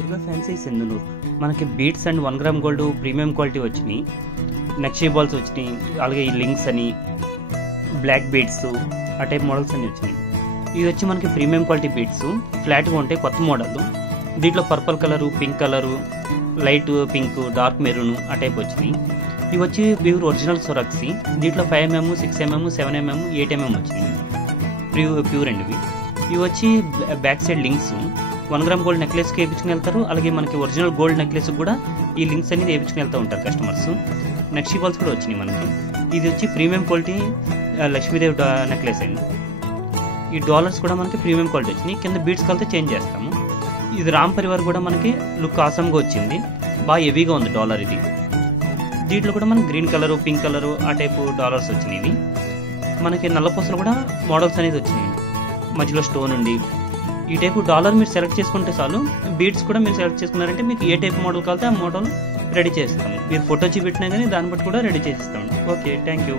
Durga fancy Sindhanur మనకి beats and 1 gram gold premium quality వచ్చినాయి. నక్షీ బాల్స్ వచ్చినాయి, అలాగే ఈ లింక్స్ అని బ్లాక్ బీట్స్ ఆ టైప్ మోడల్స్ అన్ని వచ్చినాయి. ఇది వచ్చి మనకి ప్రీమియం క్వాలిటీ బీట్స్ ఫ్లాట్గా ఉంటాయి, కొత్త మోడల్. దీంట్లో purple colour, pink colour, light pink, dark maroon ఆ టైప్ వచ్చినాయి. ఇవి వచ్చి ప్యూర్ ఒరిజినల్ సొరక్సీ. దీంట్లో 5mm, 6mm, 7mm, 8mm వచ్చినాయి. ప్యూర్ అండి ఇవి వచ్చి back side links 1 gram gold నెక్లెస్కి వేయించుకుని వెళ్తారు. అలాగే మనకి ఒరిజినల్ గోల్డ్ నెక్లెస్ కూడా ఈ లింక్స్ అనేది వేయించుకుని వెళ్తూ ఉంటారు కస్టమర్స్. నక్షీ బాల్స్ కూడా వచ్చినాయి మనకి. ఇది వచ్చి ప్రీమియం క్వాలిటీ లక్ష్మీదేవి నెక్లెస్ అండి. ఈ డాలర్స్ కూడా మనకి ప్రీమియం క్వాలిటీ వచ్చినాయి. కింద బీట్స్ కలితే చేంజ్ చేస్తాము. ఇది రామ్ పరివార్ కూడా మనకి లుక్ ఆసమ్గా వచ్చింది, బాగా హెవీగా ఉంది డాలర్ ఇది. దీంట్లో కూడా మనకి గ్రీన్ కలరు, పింక్ కలరు ఆ టైపు డాలర్స్ వచ్చినాయి. మనకి నల్లపూసలు కూడా మోడల్స్ అనేది వచ్చినాయి, మధ్యలో స్టోన్ ఉండి. ఈ టైపు డాలర్ మీరు సెలెక్ట్ చేసుకుంటే చాలు. బీడ్స్ కూడా మీరు సెలెక్ట్ చేసుకున్నారంటే మీకు ఏ టైప్ మోడల్ కావాలంటే ఆ మోడల్ రెడీ చేస్తాము. మీరు ఫోటో చూపెట్టినా కానీ దాన్ని బట్టి కూడా రెడీ చేస్తాము. Okay, thank you.